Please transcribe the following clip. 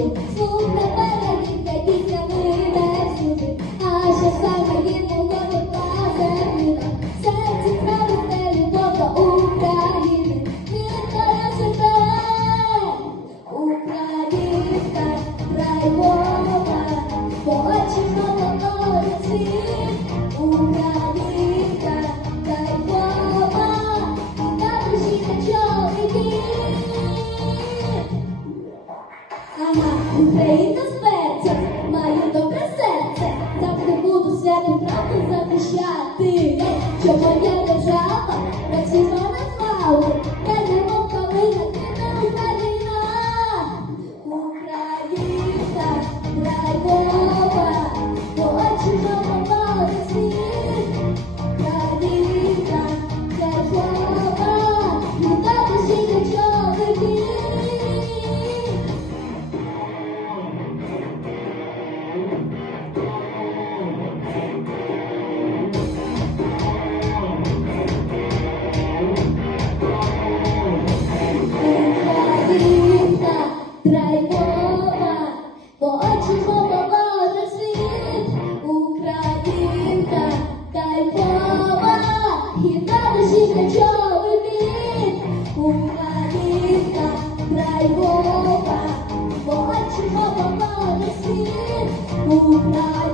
Four. Ага, Україна з перцем, маю добре серце, завжди буду святу правду захищати, Драйвова, бо очі молода світ, Українка, кайфова, і на душі нічого від, Українка, драйвова, бо очі молода світ, Українка.